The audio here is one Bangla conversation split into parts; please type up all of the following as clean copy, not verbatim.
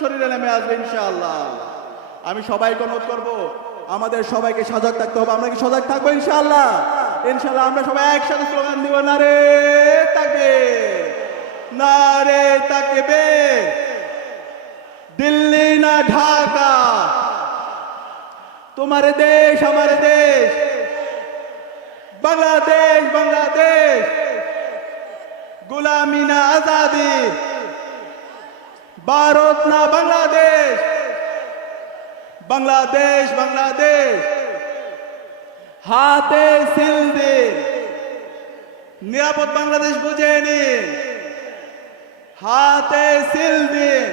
শরীরে নেমে আসবে ইনশাআল্লাহ। আমি সবাইকে অনুরোধ করব, আমাদের সবাইকে সজাগ থাকতে হবে। আমরা কি সজাগ থাকবো ইনশাআল্লাহ? ইনশাআল্লাহ আমরা সবাই একসাথে স্লোগান দিব, নারে তাকবীর, নারে তাকবীর, দিল্লি না ঢাকা, তোমার দেশ আমার দেশ, বাংলাদেশ বাংলাদেশ, গোলামি না আজাদি, ভারত না বাংলাদেশ, বাংলাদেশ বাংলাদেশ, হাতে সিল দিন, নিরাপদ বাংলাদেশ বুঝে নিন, হাতে সিল দিন,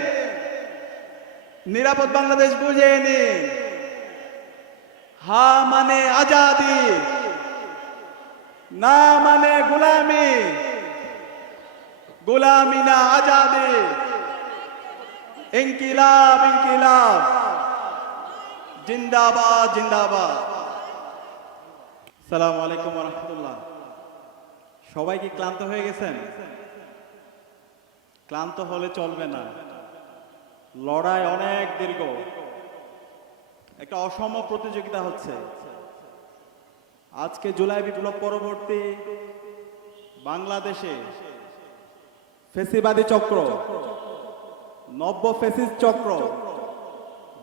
নিরাপদ বাংলাদেশ বুঝে নিন। হা মানে আজাদি, না মানে গোলামি, গোলামি না আজাদি, ইনকিলাব ইনকিলাব, জিন্দাবাদ জিন্দাবাদ। আসসালামু আলাইকুম ওয়া রাহমাতুল্লাহ। সবাই কি ক্লান্ত হয়ে গেছেন? ক্লান্ত হলে চলবে না, লড়াই অনেক দীর্ঘ, একটা অসম প্রতিযোগিতা হচ্ছে। আজকে জুলাই বিপ্লব পরবর্তী বাংলাদেশে ফ্যাসিবাদী চক্র, নব্য ফ্যাসিস্ট চক্র,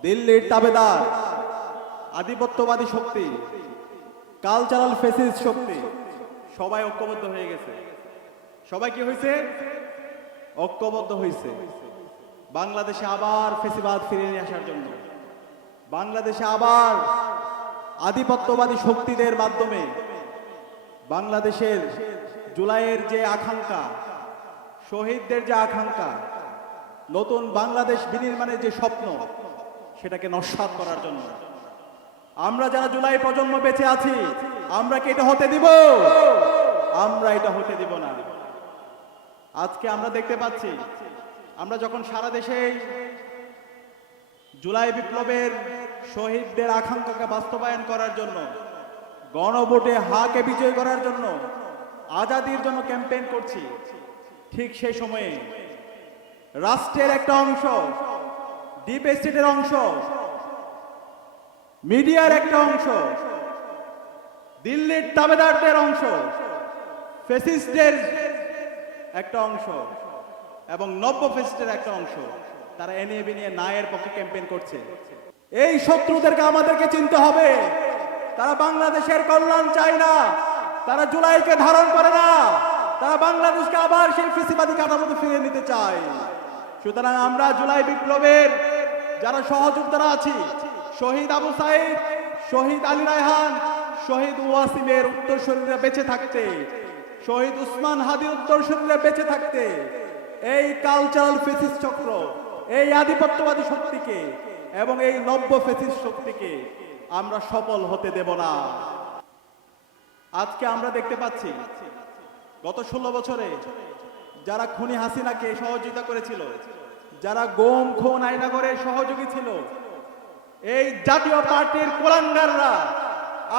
দিল্লির তাবেদার, আধিপত্যবাদী শক্তি, কালচারাল ফ্যাসিস্ট শক্তি সবাই ঐক্যবদ্ধ হয়ে গেছে। সবাই কি হয়েছে? ঐক্যবদ্ধ হয়েছে বাংলাদেশে আবার ফ্যাসিবাদ ফিরিয়ে নিয়ে আসার জন্য, বাংলাদেশে আবার আধিপত্যবাদী শক্তিদের মাধ্যমে বাংলাদেশের জুলাইয়ের যে আকাঙ্ক্ষা, শহীদদের যে আকাঙ্ক্ষা, নতুন বাংলাদেশ বিনির্মাণের যে স্বপ্ন, সেটাকে নস্যাৎ করার জন্য। আমরা যারা জুলাই প্রজন্ম বেঁচে আছি, আমরা কি এটা হতে দিব? আমরা এটা হতে দিব না। আজকে আমরা দেখতে পাচ্ছি, আমরা যখন সারা দেশে জুলাই বিপ্লবের শহীদদের আকাঙ্ক্ষাকে বাস্তবায়ন করার জন্য, গণভোটে হাকে বিজয় করার জন্য, আজাদির জন্য ক্যাম্পেইন করছি, ঠিক সেই সময়ে রাষ্ট্রের একটা অংশ, ডিপ স্টেটের অংশ, মিডিয়ার একটা অংশ, দিল্লির তাবেদারদের অংশ, ফ্যাসিস্টদের একটা অংশ এবং নব্য ফ্যাসিস্টের একটা অংশ, তারা এনে বিনিয়ে ন্যায়ের পক্ষে ক্যাম্পেইন করছে। এই শত্রুদেরকে আমাদেরকে চিনতে হবে। তারা বাংলাদেশের কল্যাণ চায় না, তারা জুলাইকে ধারণ করে না, তারা বাংলাদেশকে আবার সেই ফ্যাসিবাদী কাঠামোতে ফিরিয়ে নিতে চায়। সুতরাং আমরা জুলাই বিপ্লবের যারা সহযোদ্ধারা আছি, শহীদ আবু সাইদ, শহীদ আলী রায়হান, শহীদ ওয়াসিমের উত্তরসূরিরা বেঁচে থাকতে, শহীদ উসমান হাদির উত্তরসূরিরা বেঁচে থাকতে এই কালচারাল ফ্যাসিস্ট চক্র, এই আধিপত্যবাদী শক্তিকে এবং এই নব্য ফ্যাসিস্ট শক্তিকে আমরা সফল হতে দেব না। আজকে আমরা দেখতে পাচ্ছি গত 16 বছরে যারা খুনি হাসিনাকে সহযোগিতা করেছিল, যারা গুম খুন আয়নাগরের সহযোগী ছিল, এই জাতীয় পার্টির কুলাঙ্গাররা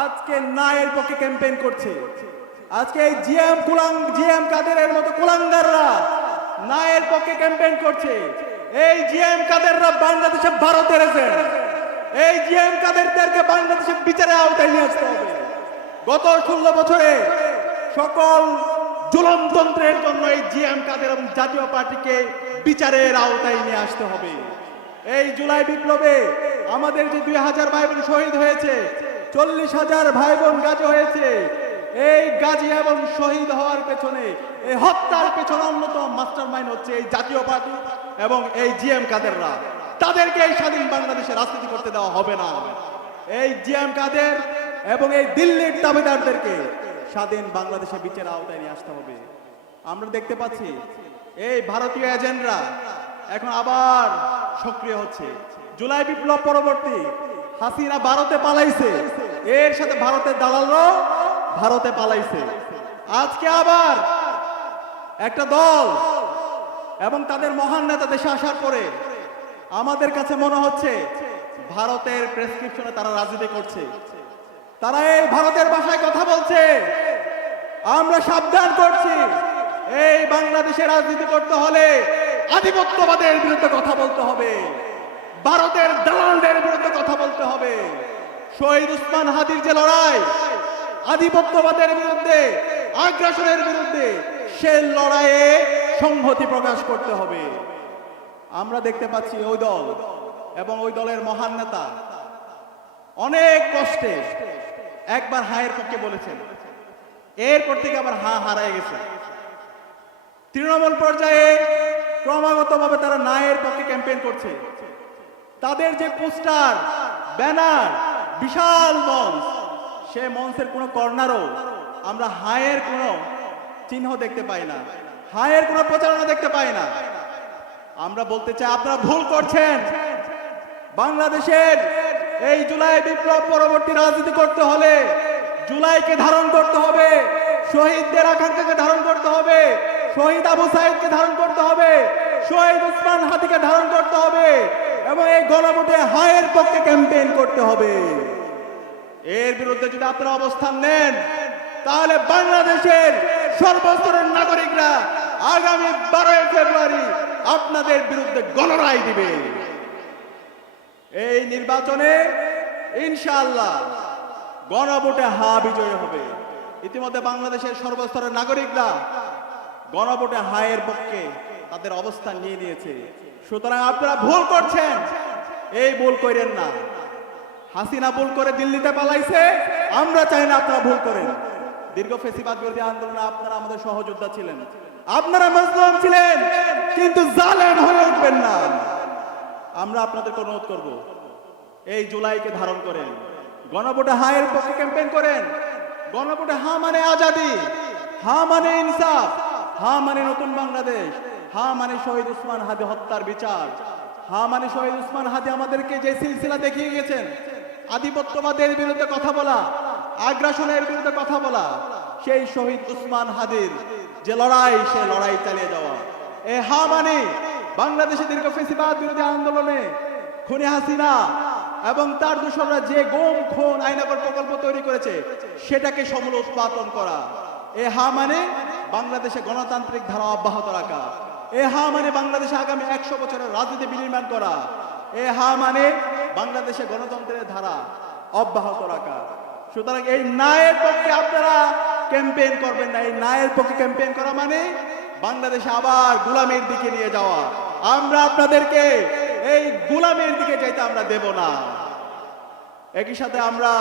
আজকে ন্যায়ের পক্ষে ক্যাম্পেইন করছে। আজকে এই জিএম কাদেরের মতো কুলাঙ্গাররা ন্যায়ের পক্ষে ক্যাম্পেইন করছে। এই জিএম কাদেররা বাংলাদেশে ভারতের এজেন্ট, এই জিএম কাদেরদেরকে বাংলাদেশের বিচারের আওতায় নিয়ে আসতে হবে। গত 16 বছরে সকল জুলুমতন্ত্রের জন্য এই জিএম কাদের এবং জাতীয় পার্টিকে বিচারের আওতায় নিয়ে আসতে হবে। এই জুলাই বিপ্লবে আমাদের যে 2000 ভাই বোন শহীদ হয়েছে, 40,000 ভাই বোন গাজী হয়েছে, এই গাজী এবং শহীদ হওয়ার পেছনে, এই হত্যার পেছনে অন্যতম মাস্টারমাইন্ড হচ্ছে এই জাতীয় পার্টি এবং এই জিএম কাদেররা। তাদেরকে এই স্বাধীন বাংলাদেশে রাজনীতি করতে দেওয়া হবে না। এই জিএম কাদের এবং এই দিল্লির দাবিদারদেরকে স্বাধীন বাংলাদেশে বিচারের আওতায় নিয়ে আসতে হবে। আমরা দেখতে পাচ্ছি এই ভারতীয় এজেন্টরা এখন আবার সক্রিয় হচ্ছে। জুলাই বিপ্লব পরবর্তী হাসিনা ভারতে পালাইছে, এর সাথে ভারতের দালালরাও ভারতে পালাইছে। আজকে আবার একটা দল এবং তাদের মহান নেতা দেশে আসার পরে আমাদের কাছে মনে হচ্ছে ভারতের প্রেসক্রিপশনে তারা রাজনীতি করছে, তারা এই ভারতের ভাষায় কথা বলছে। আমরা সাবধান করছি, এই বাংলাদেশে রাজনীতি করতে হলে আধিপত্যবাদের বিরুদ্ধে কথা বলতে হবে। শহীদ উসমান হাদির যে লড়াই আধিপত্যবাদের বিরুদ্ধে, আগ্রাসনের বিরুদ্ধে, সে লড়াইয়ে সংহতি প্রকাশ করতে হবে। আমরা দেখতে পাচ্ছি ওই দল এবং ওই দলের মহান নেতা অনেক কষ্টে একবার হায়ের পক্ষে বলেছেন, এরপর থেকে আবার হারায় গেছে। তৃণমূল পর্যায়ে ক্রমাগতভাবে তারা নায়ের পক্ষে ক্যাম্পেইন করছে। তাদের যে পোস্টার, ব্যানার, বিশাল মঞ্চ, সে মঞ্চের কোনো কর্নারও আমরা হায়ের কোনো চিহ্ন দেখতে পাই না, হায়ের কোনো প্রচারণা দেখতে পাই না। আমরা বলতে চাই আপনারা ভুল করছেন। বাংলাদেশের এই জুলাই বিপ্লব পরবর্তী রাজনীতি করতে হলে জুলাইকে ধারণ করতে হবে, শহীদদের আকাঙ্ক্ষাকে ধারণ করতে হবে, শহীদ আবু সাইদকে ধারণ করতে হবে, শহীদ উসমান হাদিকে ধারণ করতে হবে এবং এই গণভোটে হায়ের পক্ষে ক্যাম্পেইন করতে হবে। এর বিরুদ্ধে যদি আপনারা অবস্থান নেন তাহলে বাংলাদেশের সর্বস্তরের নাগরিকরা আগামী 12 ফেব্রুয়ারি আপনাদের বিরুদ্ধে গণরায় দিবে। এই নির্বাচনে ইনশাআল্লাহ গণভোটে বিজয়ী হবে। ইতিমধ্যে বাংলাদেশের সর্বস্তরের নাগরিকরা গণভোটে হায়ের পক্ষে তাদের অবস্থান নিয়ে নিয়েছে। সুতরাং আপনারা ভুল করছেন, এই ভুল করেন না। হাসিনা ভুল করে দিল্লিতে পালাইছে, আমরা চাই না আপনারা ভুল করেন। দীর্ঘ ফ্যাসিবাদ বিরোধী আন্দোলনে আপনারা আমাদের সহযোদ্ধা ছিলেন, আপনারা মজলুম ছিলেন, কিন্তু জালেম হয়ে উঠবেন না। আমরা আপনাদেরকে অনুরোধ করব, এই জুলাইকে ধারণ করেন, গণভোটে হায়ের পক্ষে ক্যাম্পেইন করেন। গণভোটে হা মানে আজাদি, হা মানে ইনসাফ, হা মানে নতুন বাংলাদেশ, হা মানে শহীদ উসমান হাদি হত্যার বিচার, হা মানে শহীদ উসমান হাদি আমাদেরকে যে সিলসিলা দেখিয়ে গেছেন, আধিপত্যবাদের বিরুদ্ধে কথা বলা, আগ্রাসনের বিরুদ্ধে কথা বলা, সেই শহীদ উসমান হাদির যে লড়াই, সে লড়াই চালিয়ে যাওয়া। এ হা মানে বাংলাদেশে দীর্ঘ ফ্যাসিবাদ বিরোধী আন্দোলনে খুনি হাসিনা এবং তার দূষণরা যে গুম খুন আইনাগর প্রকল্প তৈরি করেছে সেটাকে সমূল উৎপাদন করা। এ হা মানে বাংলাদেশে গণতান্ত্রিক ধারা অব্যাহত রাখা। এ হা মানে বাংলাদেশে আগামী 100 বছরের রাজনীতি বিনির্মাণ করা। এ হা মানে বাংলাদেশে গণতন্ত্রের ধারা অব্যাহত রাখা। সুতরাং এই ন্যায়ের পক্ষে আপনারা ক্যাম্পেইন করবেন না। এই ন্যায়ের পক্ষে ক্যাম্পেইন করা মানে বাংলাদেশে আবার গোলামির দিকে নিয়ে যাওয়া। আমরা আপনাদেরকে এই গোলামির দিকে যাইতে আমরা দেব না। একই সাথে আমরা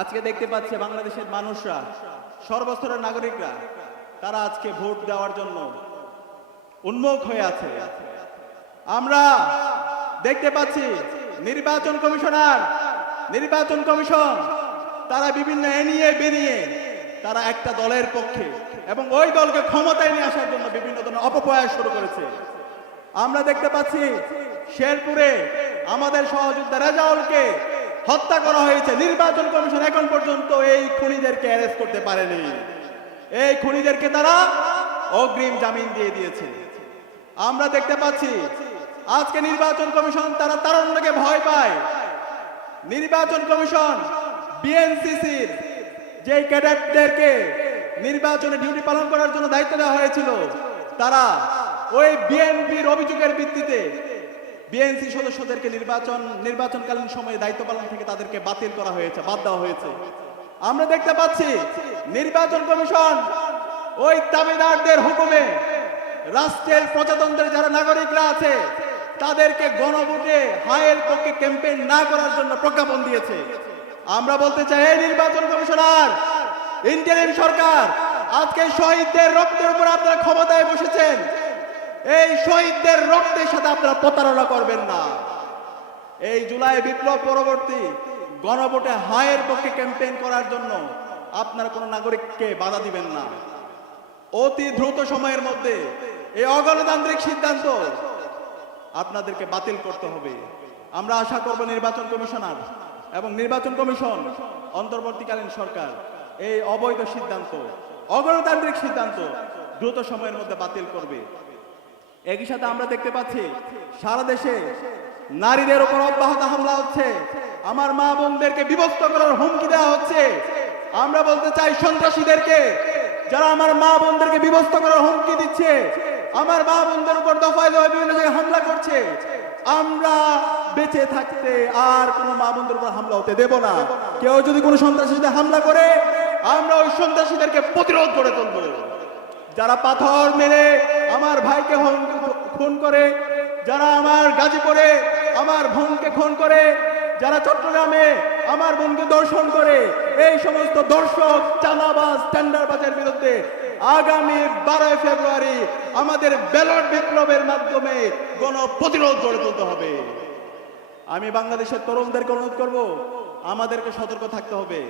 আজকে দেখতে পাচ্ছি বাংলাদেশের মানুষরা, সর্বস্তরের নাগরিকরা, তারা আজকে ভোট দেওয়ার জন্য উন্মুখ হয়ে আছে। আমরা দেখতে পাচ্ছি নির্বাচন কমিশন তারা বিভিন্ন এনিয়ে বেরিয়ে তারা একটা দলের পক্ষে এবং ওই দলকে ক্ষমতায় নিয়ে আসার জন্য বিভিন্ন ধরনের অপপ্রয়াস শুরু করেছে। আমরা দেখতে পাচ্ছি শেরপুরে আমাদের সহযোদ্ধা রেজাউলকে হত্যা করা হয়েছে। নির্বাচন কমিশন এখন পর্যন্ত এই খুনিদেরকে অ্যারেস্ট করতে পারেনি। এই খুনিদেরকে তারা অগ্রিম জামিন দিয়ে দিয়েছে। আমরা দেখতে পাচ্ছি আজকে নির্বাচন কমিশন তারা তারুণ্যকে ভয় পায়। নির্বাচন কমিশন বিএনসিসির যে ক্যাডেটদেরকে নির্বাচনে ডিউটি পালন করার জন্য দায়িত্ব দেওয়া হয়েছিল, তারা ওই বিএনপির অভিযোগের ভিত্তিতে বিএনসি সদস্যদেরকে নির্বাচনকালীন সময়ে দায়িত্ব পালন থেকে তাদেরকে বাতিল করা হয়েছে, বাদ দেওয়া হয়েছে। আমরা দেখতে পাচ্ছি নির্বাচন কমিশন ওই দাবিদারদের হুকুমে রাষ্ট্রের প্রজাতন্ত্রের যারা নাগরিকরা আছে তাদেরকে গণভোটে হায়ের পক্ষে ক্যাম্পেইন না করার জন্য প্রজ্ঞাপন দিয়েছে। আমরা বলতে চাই, এই নির্বাচন কমিশনার, ইন্টারিম সরকার, আজকে শহীদদের রক্তের উপর আপনারা ক্ষমতায় বসেছেন, এই শহীদদের রক্তের সাথে আপনারা প্রতারণা করবেন না। এই জুলাই বিপ্লব পরবর্তী গণভোটে হায়ের পক্ষে ক্যাম্পেইন করার জন্য আপনারা কোনো নাগরিককে বাধা দিবেন না। অতি দ্রুত সময়ের মধ্যে এই অগণতান্ত্রিক সিদ্ধান্ত আপনাদেরকে বাতিল করতে হবে। আমরা আশা করব নির্বাচন কমিশনার এবং নির্বাচন কমিশন, অন্তর্বর্তীকালীন সরকার এই অবৈধ সিদ্ধান্ত, অগণতান্ত্রিক সিদ্ধান্ত দ্রুত সময়ের মধ্যে বাতিল করবে। একই সাথে আমরা দেখতে পাচ্ছি সারা দেশে নারীদের উপর অব্যাহত হামলা হচ্ছে, আমার মা বোনদেরকে বিভক্ত করার হুমকি দেওয়া হচ্ছে। আমরা বলতে চাই সন্ত্রাসীদেরকে, যারা আমার মা বোনদেরকে বিভক্ত করার হুমকি দিচ্ছে, আমার মা বোনদের উপর দফায় দফায় বিভিন্ন জায়গায় হামলা করছে, আমরা বেঁচে থাকতে আর কোনো মা বোনদের উপর হামলা হতে দেব না। কেউ যদি কোনো সন্ত্রাসীদের হামলা করে আমরা ওই সন্ত্রাসীদেরকে প্রতিরোধ করে তুলব। যারা পাথর মেরে আমার ভাইকে খুন করে, যারা আমার গাজীপুরে আমার বোনকে খুন করে, যারা চট্টগ্রামে আমার বোনকে দর্শন করে, এই সমস্ত দর্শক চাঁদাবাজ টেন্ডারবাজের বিরুদ্ধে আগামী 12 ফেব্রুয়ারি আমাদের ব্যালট বিপ্লবের মাধ্যমে গণপ্রতিরোধ গড়ে তুলতে হবে। আমি বাংলাদেশের তরুণদেরকে অনুরোধ করব, আমাদেরকে সতর্ক থাকতে হবে।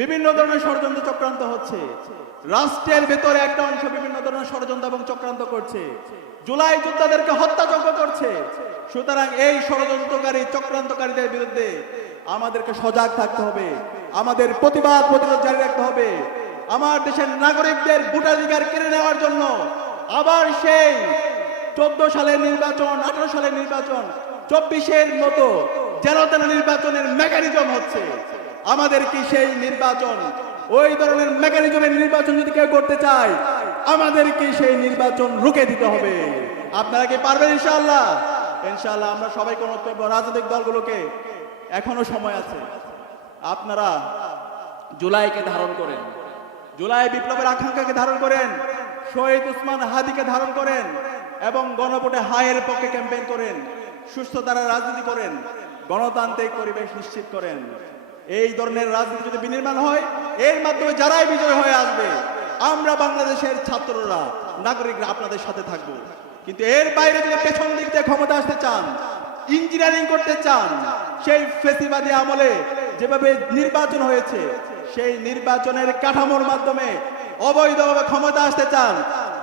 বিভিন্ন ধরনের ষড়যন্ত্র চক্রান্ত হচ্ছে, রাষ্ট্রের ভেতরে একটা অংশ বিভিন্ন ধরনের ষড়যন্ত্র এবং চক্রান্ত করছে, জুলাই যোদ্ধাদেরকে হত্যাযজ্ঞ করছে। সুতরাং এই ষড়যন্ত্রকারী চক্রান্তকারীদের বিরুদ্ধে আমাদেরকে সজাগ থাকতে হবে, আমাদের প্রতিবাদ প্রতিরোধ জারি রাখতে হবে। আমার দেশের নাগরিকদের ভোটাধিকার কেড়ে নেওয়ার জন্য আবার সেই 14 সালের নির্বাচন, 18 সালের নির্বাচন, 24-এর মতো যেন তেন নির্বাচনের মেকানিজম হচ্ছে। আমাদের কি সেই নির্বাচন, ওই ধরনের মেকানিজমের নির্বাচন যদি কেউ করতে চায়, আমাদের কি সেই নির্বাচন রুখে দিতে হবে? আপনারা কি পারবেন? ইনশাআল্লাহ। ইনশাআল্লাহ আমরা সবাইকে অনুরোধ করব, রাজনৈতিক দলগুলোকে এখনো সময় আছে, আপনারা জুলাইকে ধারণ করেন, জুলাই বিপ্লবের আকাঙ্ক্ষাকে ধারণ করেন, শহীদ ওসমান হাদিকে ধারণ করেন এবং গণভোটে হায়ের পক্ষে ক্যাম্পেইন করেন, সুস্থতার রাজনীতি করেন, গণতান্ত্রিক পরিবেশ নিশ্চিত করেন। এই ধরনের রাজনীতি যদি বিনির্মাণ হয়, এর মাধ্যমে যারাই বিজয় হয়ে আসবে, আমরা বাংলাদেশের ছাত্ররা, নাগরিকরা আপনাদের সাথে থাকবো। কিন্তু এর বাইরে যদি পেছন দিক দিয়ে ক্ষমতা আসতে চান, ইঞ্জিনিয়ারিং করতে চান, সেই ফ্যাসিবাদী আমলে যেভাবে নির্বাচন হয়েছে সেই নির্বাচনের কাঠামোর মাধ্যমে অবৈধভাবে ক্ষমতা আসতে চান,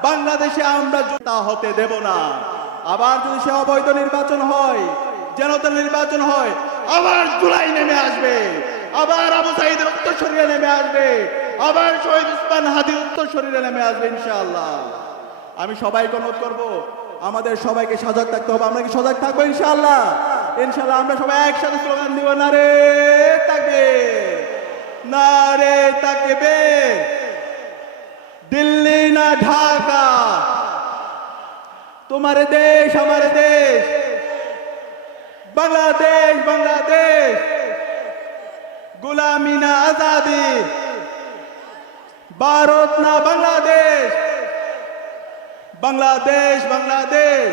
বাংলাদেশে আমরা তা হতে দেব না। আবার যদি সে অবৈধ নির্বাচন হয়, যেন তেন নির্বাচন হয়, আবার জুলাই নেমে আসবে, আবার আবু সাঈদের উত্তরসূরিরা নেমে আসবে, আবার শহীদ ওসমান হাদির উত্তরসূরিরা নেমে আসবে ইনশাআল্লাহ। আমি সবাইকে অনুরোধ করব, আমাদের সবাইকে সজাগ থাকতে হবে। আমরা কি সজাগ থাকবো? ইনশাআল্লাহ। ইনশাআল্লাহ আমরা সবাই একসাথে স্লোগান দিব, নারে তাকবীর, নারে তাকবীর, দিল্লি না ঢাকা, তোমার দেশ আমার দেশ, বাংলাদেশ বাংলাদেশ, গোলামি না আজাদি, ভারত না বাংলাদেশ, বাংলাদেশ বাংলাদেশ,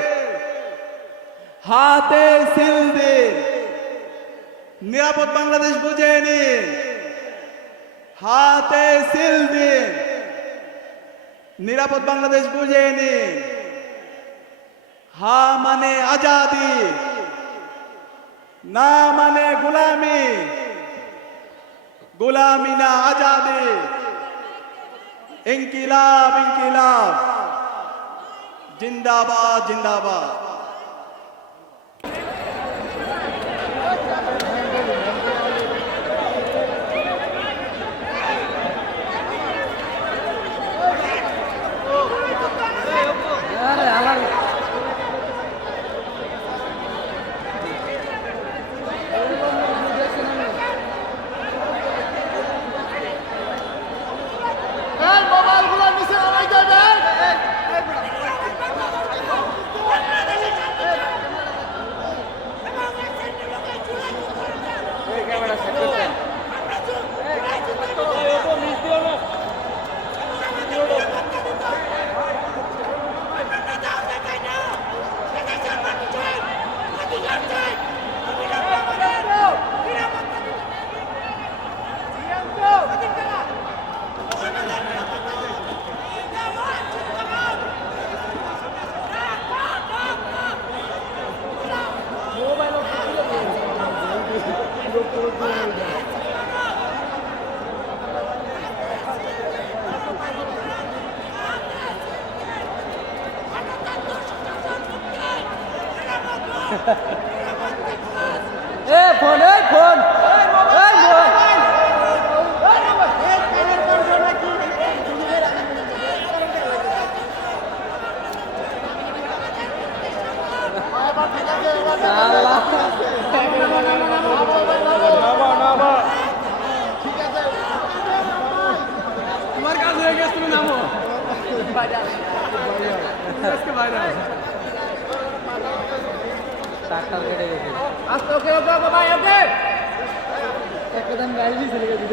হাতে সিল দিন, নিরাপদ বাংলাদেশ বুঝে নিন, হাতে সিল দিন, নিরাপদ বাংলাদেশ বুঝে নিন। হা মানে আজাদি, না মানে গোলামি, গোলামি না আজাদি, ইনকিলাব ইনকিলাব, জিন্দাবাদ জিন্দাবাদ। ফোন ফোন তোমার কাজ হয়ে গেছে, তুমি নামো বাইরে। ট্রাক্টর কেটে গেছে আস্তে ওকে ওকে ভাই ওকে একদম গাড়ি চলে গেছে